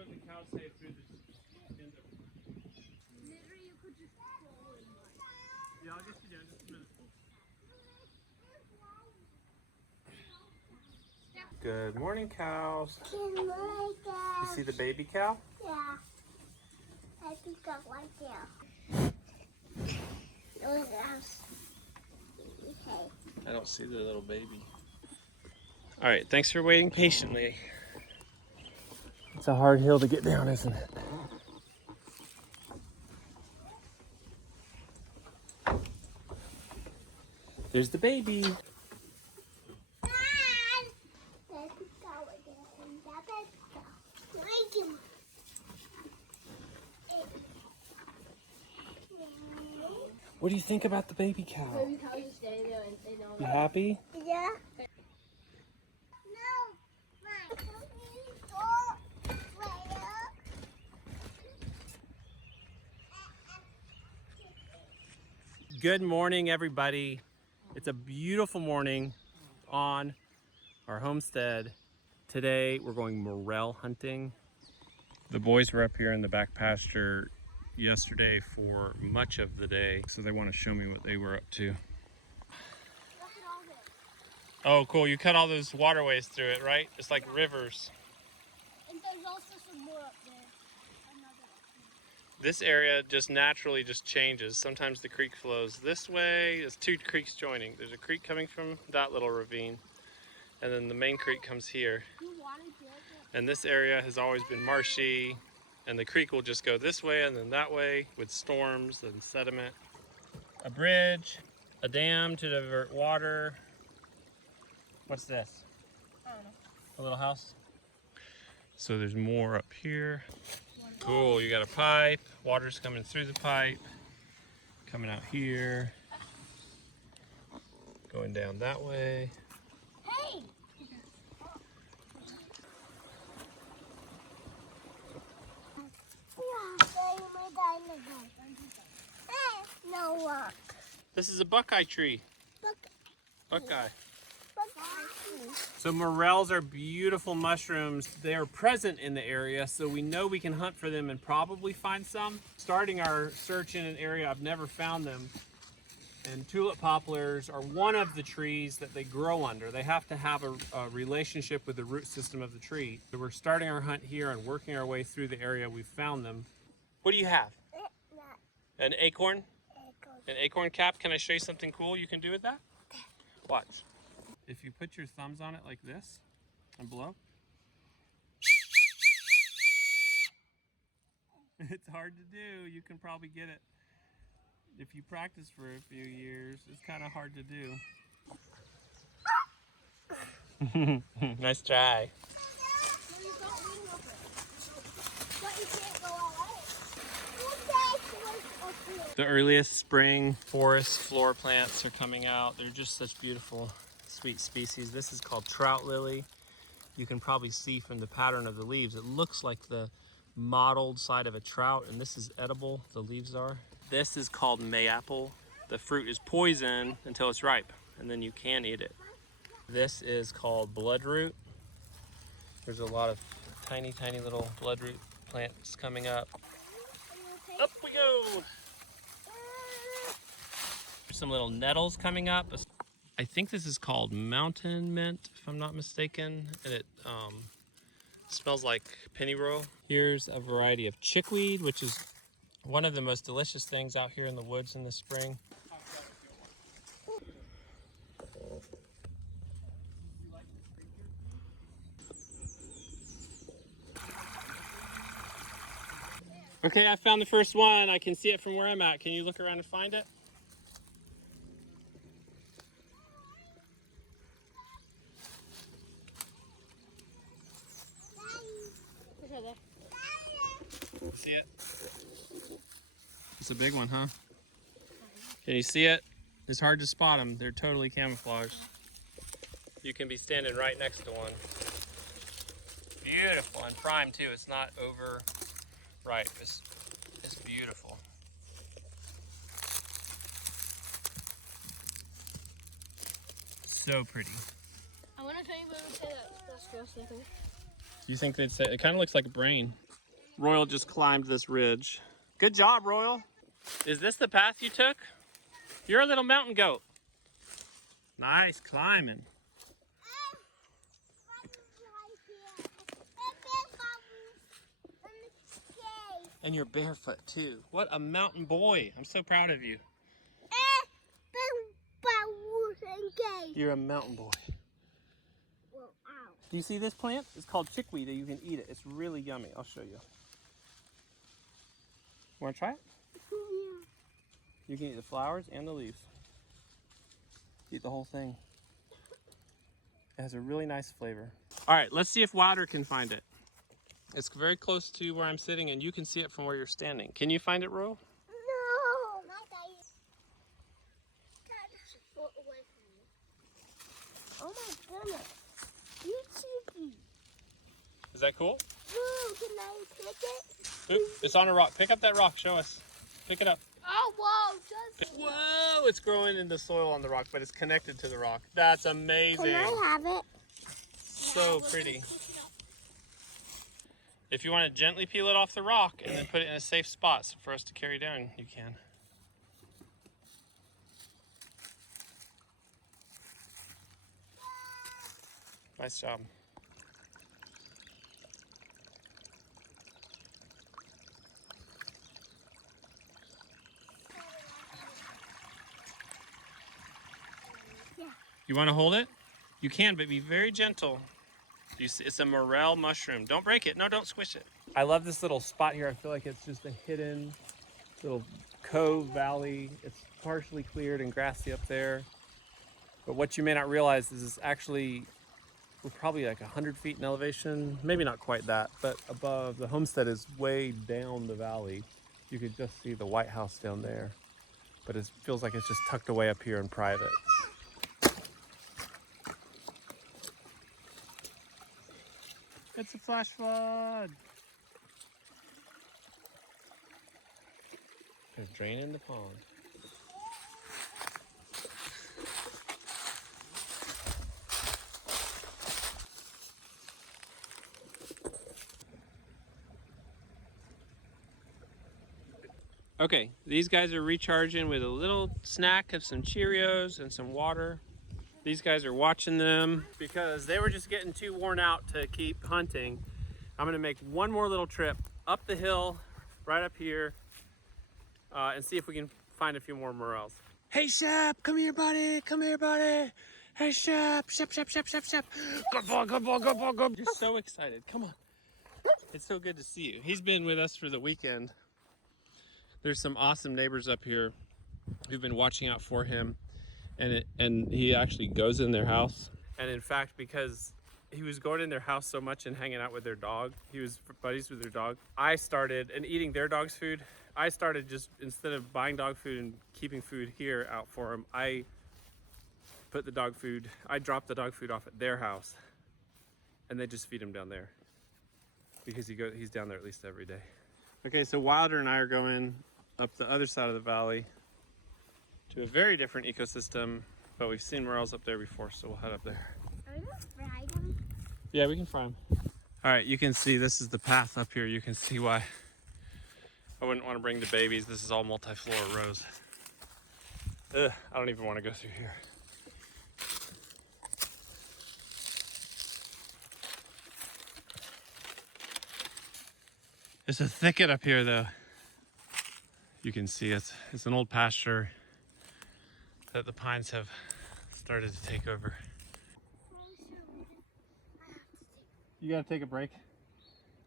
soak the cow safe through the skins of. Literally, you could just fall in one. Yeah, I'll get you down just a minute. Good morning, cows. Good morning, You see the baby cow? Yeah. I think I like there. I don't see the little baby. All right, thanks for waiting patiently. It's a hard hill to get down, isn't it? There's the baby. What do you think about the baby cow? You happy? Yeah. Good morning, everybody. It's a beautiful morning on our homestead. Today we're going morel hunting. The boys were up here in the back pasture yesterday for much of the day, so they want to show me what they were up to. Look at all this. Oh, cool. You cut all those waterways through it, right? It's like rivers. And there's also some more up there. Another. This area just naturally just changes. Sometimes the creek flows this way. There's two creeks joining. There's a creek coming from that little ravine, and then the main creek comes here. And this area has always been marshy, and the creek will just go this way and then that way with storms and sediment. A bridge, a dam to divert water. What's this? I don't know. A little house? So there's more up here. Cool, you got a pipe. Water's coming through the pipe. Coming out here. Going down that way. Hey! No walk. This is a buckeye tree. Buckeye. So morels are beautiful mushrooms. They are present in the area, so we know we can hunt for them and probably find some. Starting our search in an area I've never found them. And tulip poplars are one of the trees that they grow under. They have to have a relationship with the root system of the tree. So we're starting our hunt here and working our way through the area we found them. What do you have? An acorn? An acorn cap? Can I show you something cool you can do with that? Watch. If you put your thumbs on it like this and blow. It's hard to do. You can probably get it. If you practice for a few years, it's kind of hard to do. Nice try. The earliest spring forest flower plants are coming out. They're just such beautiful, sweet species. This is called Troutlilly. You can probably see from the pattern of the leaves, it looks like the mottled side of a trout, and this is edible, the leaves are. This is called mayapple. The fruit is poison until it's ripe, and then you can eat it. This is called bloodroot. There's a lot of tiny, tiny little bloodroot plants coming up. Up we go! Some little nettles coming up. I think this is called mountain mint, if I'm not mistaken, and it smells like pennyroyal. Here's a variety of chickweed, which is one of the most delicious things out here in the woods in the spring. Okay, I found the first one. I can see it from where I'm at. Can you look around and find it? See it? It's a big one, huh? Can you see it? It's hard to spot them. They're totally camouflaged. You can be standing right next to one. Beautiful and prime too. It's not over ripe. It's beautiful. So pretty. I want to tell you what would say that that's gross looking. You think they'd say it kind of looks like a brain? Royal just climbed this ridge. Good job, Royal. Is this the path you took? You're a little mountain goat. Nice climbing. And you're barefoot too. What a mountain boy. I'm so proud of you. You're a mountain boy. Do you see this plant? It's called chickweed. You can eat it. It's really yummy. I'll show you. Want to try it? Yeah. You can eat the flowers and the leaves. Eat the whole thing. It has a really nice flavor. All right, let's see if Wilder can find it. It's very close to where I'm sitting, and you can see it from where you're standing. Can you find it, Royal? No. Oh my goodness. You cheeky. Is that cool? Ooh, can I pick it? Oop, it's on a rock. Pick up that rock. Show us. Pick it up. Oh, whoa. Just... Whoa! It's growing in the soil on the rock, but it's connected to the rock. That's amazing. Can I have it? So pretty. If you want to gently peel it off the rock and then put it in a safe spot for us to carry down, you can. Nice job. You want to hold it? You can, but be very gentle. You see, it's a morel mushroom. Don't break it. No, don't squish it. I love this little spot here. I feel like it's just a hidden little cove valley. It's partially cleared and grassy up there. But what you may not realize is it's actually, we're probably like 100 feet in elevation. Maybe not quite that, but above. The homestead is way down the valley. You could just see the White House down there. But it feels like it's just tucked away up here in private. It's a flash flood. They're draining the pond. Okay, these guys are recharging with a little snack of some Cheerios and some water. These guys are watching them because they were just getting too worn out to keep hunting. I'm gonna make one more little trip up the hill, right up here, and see if we can find a few more morels. Hey Shep, come here buddy, come here buddy. Hey Shep, Shep. Good boy, good boy, good boy, good boy. You're so excited, come on. It's so good to see you. He's been with us for the weekend. There's some awesome neighbors up here who've been watching out for him. And he actually goes in their house. And in fact, because he was going in their house so much and hanging out with their dog, he was buddies with their dog, I started, and eating their dog's food, I started just, instead of buying dog food and keeping food here out for him, I dropped the dog food off at their house, and they just feed him down there. Because he's down there at least every day. Okay, so Wilder and I are going up the other side of the valley to a very different ecosystem, but we've seen morels up there before, so we'll head up there. Are we gonna fry them? Yeah, we can fry them. All right, you can see this is the path up here. You can see why I wouldn't want to bring the babies. This is all multi-floor rows. Ugh, I don't even want to go through here. It's a thicket up here though. You can see it's an old pasture that the pines have started to take over. You gotta take a break.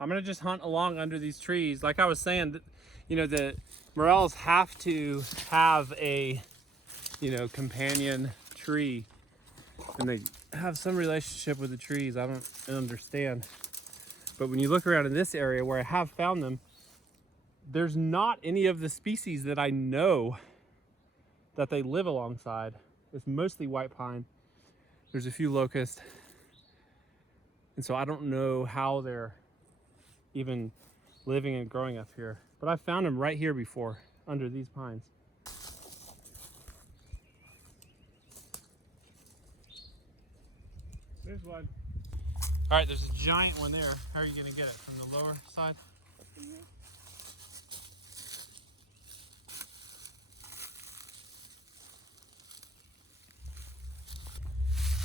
I'm gonna just hunt along under these trees. Like I was saying, you know, the morels have to have a, you know, companion tree, and they have some relationship with the trees. I don't understand. But when you look around in this area where I have found them, there's not any of the species that I know that they live alongside. It's mostly white pine. There's a few locusts. And so I don't know how they're even living and growing up here. But I found them right here before, under these pines. There's one. All right, there's a giant one there. How are you gonna get it? From the lower side?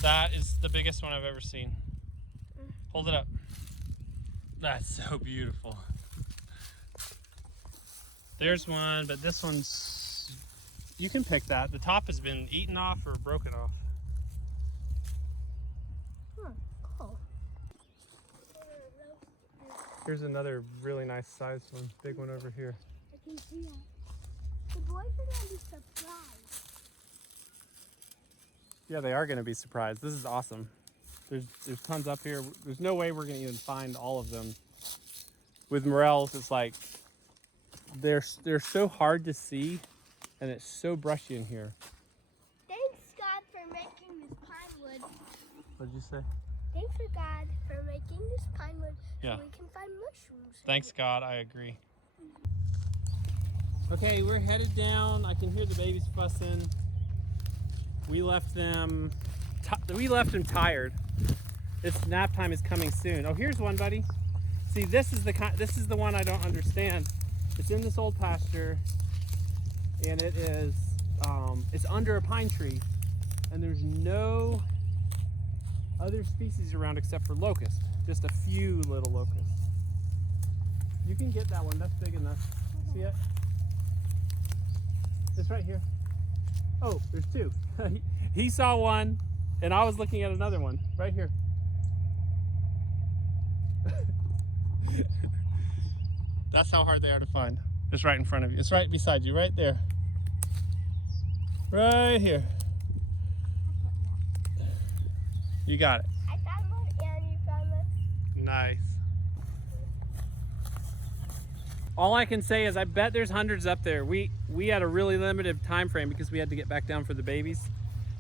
That is the biggest one I've ever seen. Hold it up. That's so beautiful. There's one, but this one's, you can pick that. The top has been eaten off or broken off. Cool. Here's another really nice sized one. Big one over here. I can see that. The boys are gonna be surprised. Yeah, they are going to be surprised. This is awesome. There's tons up here. There's no way we're going to even find all of them. With morels, it's like they're so hard to see, and it's so brushy in here. Thanks God for making this pine wood. What did you say? Thanks for God for making this pine wood Yeah. so we can find mushrooms. Thanks God, I agree. Okay, we're headed down. I can hear the babies fussing. We left them tired. It's nap time is coming soon. Oh, here's one, buddy. See, this is the one I don't understand. It's in this old pasture, and it is it's under a pine tree, and there's no other species around except for locust. Just a few little locusts. You can get that one. That's big enough. See it? It's right here. Oh, there's two. He saw one, and I was looking at another one right here. That's how hard they are to find. It's right in front of you. It's right beside you, right there. Right here. You got it. I found one and you found one. Nice. All I can say is I bet there's hundreds up there. We had a really limited time frame because we had to get back down for the babies.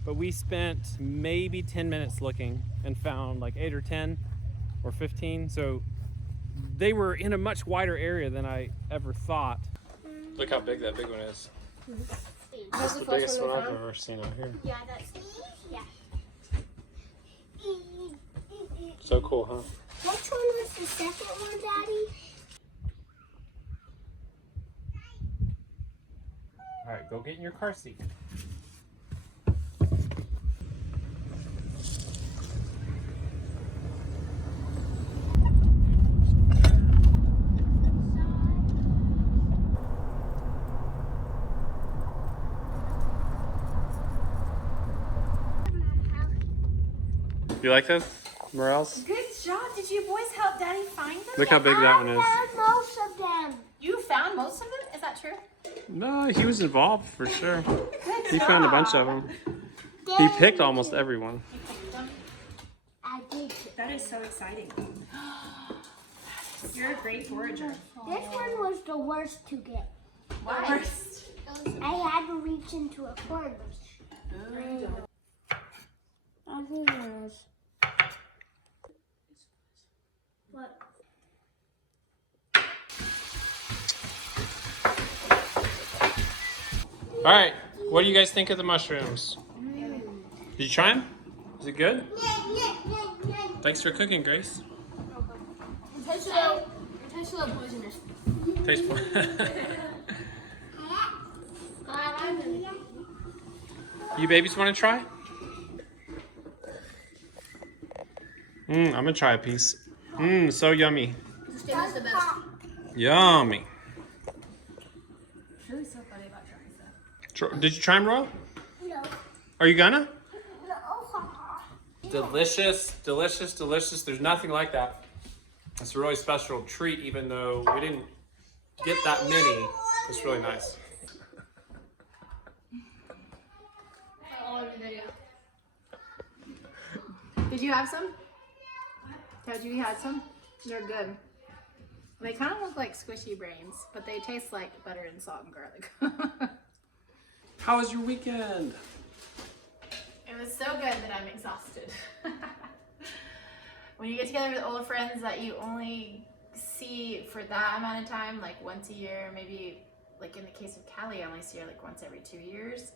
But we spent maybe 10 minutes looking and found like 8 or 10 or 15. So they were in a much wider area than I ever thought. Look how big that big one is. That's the biggest one I've ever seen out here. Yeah, that's yeah. So cool, huh? Which one was the second one, Daddy? All right, go get in your car seat. You like those morels? Good job. Did you boys help Daddy find them? Look how big that one is. I found most of them. You found most of them? Is that true? No, he was involved for sure. Good He job. found a bunch of them. He picked almost everyone. You picked them? I did. That is so exciting. You're a great forager. This one was the worst to get. Why? I had to reach into a corner. I think it was. What? All right, what do you guys think of the mushrooms? Did you try them? Is it good? Thanks for cooking, Grace. It tastes a little poisonous. Tastes You babies want to try? I'm gonna try a piece. So yummy. That's the best. Yummy. It's really so funny about trying stuff. Did you try them, Royal? No. Are you gonna? No. Delicious, delicious, delicious. There's nothing like that. It's a really special treat, even though we didn't get that many. It's really nice. Did you have some? Dad, you had some? They're good. They kind of look like squishy brains, but they taste like butter and salt and garlic. How was your weekend? It was so good that I'm exhausted. When you get together with old friends that you only see for that amount of time, like once a year, maybe like in the case of Callie, I only see her like once every 2 years.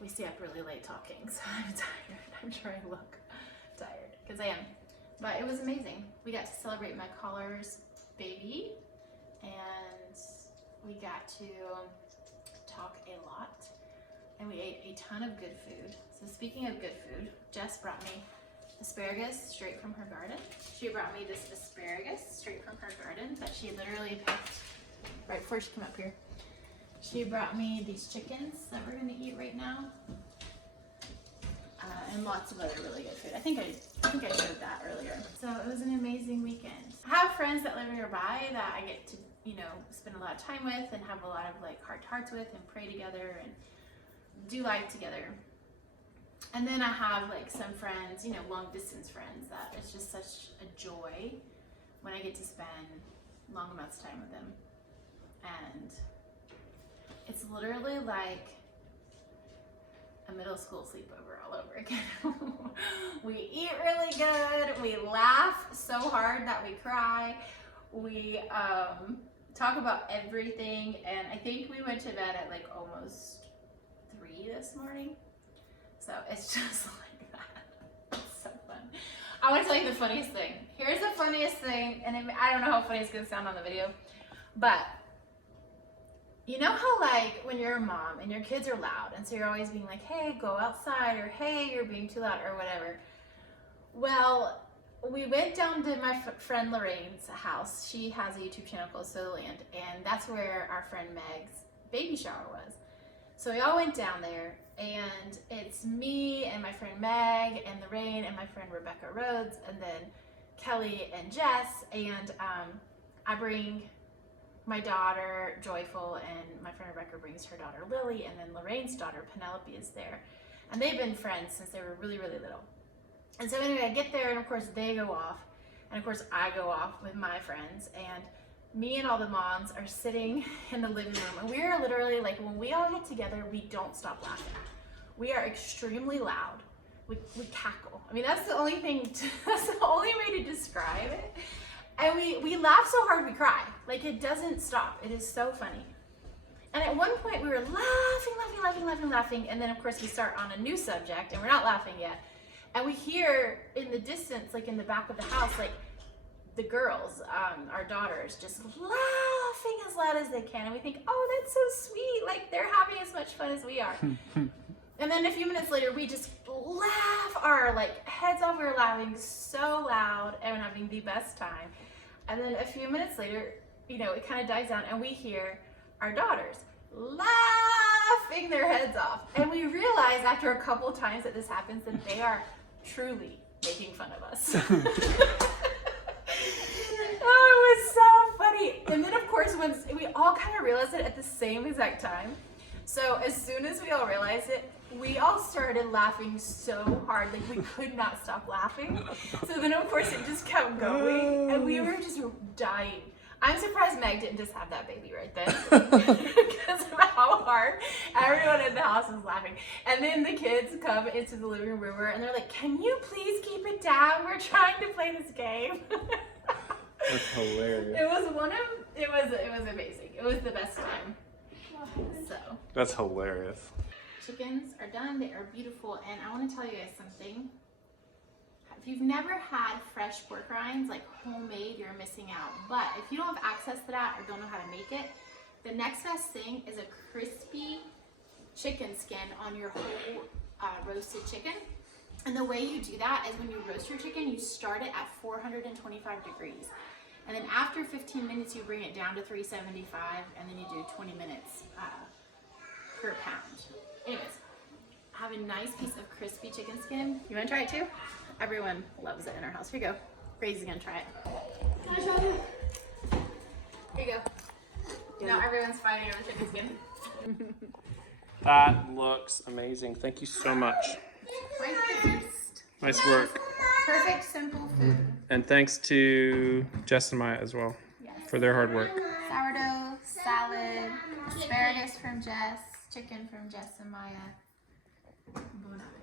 We stay up really late talking, so I'm tired. I'm sure I look tired, because I am. But it was amazing. We got to celebrate my collar's baby. and we got to talk a lot, and we ate a ton of good food. So speaking of good food, Jess brought me asparagus straight from her garden. She brought me this asparagus straight from her garden that she literally picked right before she came up here. She brought me these chickens that we're gonna eat right now, and lots of other really good food. I think I showed that earlier. So it was an amazing weekend. I have friends that live nearby that I get to, you know, spend a lot of time with and have a lot of like heart to hearts with and pray together and do life together. And then I have like some friends, you know, long distance friends that it's just such a joy when I get to spend long amounts of time with them. And it's literally like a middle school sleepover all over again. We eat really good, we laugh so hard that we cry, we talk about everything, and I think we went to bed at like almost 3 this morning. So it's just like that. It's so fun. I want to tell you the funniest thing. Here's the funniest thing, and I don't know how funny it's going to sound on the video, but you know how like when you're a mom and your kids are loud, and so you're always being like, hey, go outside, or hey, you're being too loud, or whatever. Well, we went down to my friend Lorraine's house. She has a YouTube channel called Soland, and that's where our friend Meg's baby shower was. So we all went down there, and it's me and my friend Meg and Lorraine and my friend Rebecca Rhodes, and then Kelly and Jess, and I bring my daughter Joyful, and my friend Rebecca brings her daughter Lily, and then Lorraine's daughter Penelope is there, and they've been friends since they were really, really little. And so anyway, I get there, and of course they go off, and of course I go off with my friends, and me and all the moms are sitting in the living room, and we are literally like, when we all get together, we don't stop laughing. We are extremely loud. We cackle. I mean, that's the only thing, that's the only way to describe it. And we laugh so hard we cry. Like, it doesn't stop. It is so funny. And at one point we were laughing, and then of course we start on a new subject, and we're not laughing yet. And we hear in the distance, like in the back of the house, like the girls, our daughters, just laughing as loud as they can. And we think, oh, that's so sweet. Like, they're having as much fun as we are. And then a few minutes later, we just laugh our like heads off. We were laughing so loud and we're having the best time. And then a few minutes later, you know, it kind of dies down, and we hear our daughters laughing their heads off. And we realize after a couple times that this happens that they are truly making fun of us. Oh, it was so funny. And then of course, when we all kind of realized it at the same exact time. So as soon as we all realized it, we all started laughing so hard, like we could not stop laughing. So then of course it just kept going, and we were just dying. I'm surprised Meg didn't just have that baby right then, because of how hard everyone in the house was laughing. And then the kids come into the living room, and they're like, "Can you please keep it down? We're trying to play this game." That's hilarious. It was amazing. It was the best time. So That's hilarious. chickens are done. They are beautiful, and I want to tell you guys something. If you've never had fresh pork rinds, like homemade, you're missing out. But if you don't have access to that or don't know how to make it, the next best thing is a crispy chicken skin on your whole roasted chicken. And the way you do that is when you roast your chicken, you start it at 425 degrees. And then after 15 minutes, you bring it down to 375, and then you do 20 minutes per pound. Anyways, have a nice piece of crispy chicken skin. You want to try it too? Everyone loves it in our house. Here you go. Gracie's gonna try it. Can I try it? Here you go. Now everyone's fighting over chicken skin. That looks amazing. Thank you so much. Nice work. Perfect, simple food. And thanks to Jess and Maya as well for their hard work. Sourdough, salad, asparagus from Jess, chicken from Jess and Maya. Bon appetit.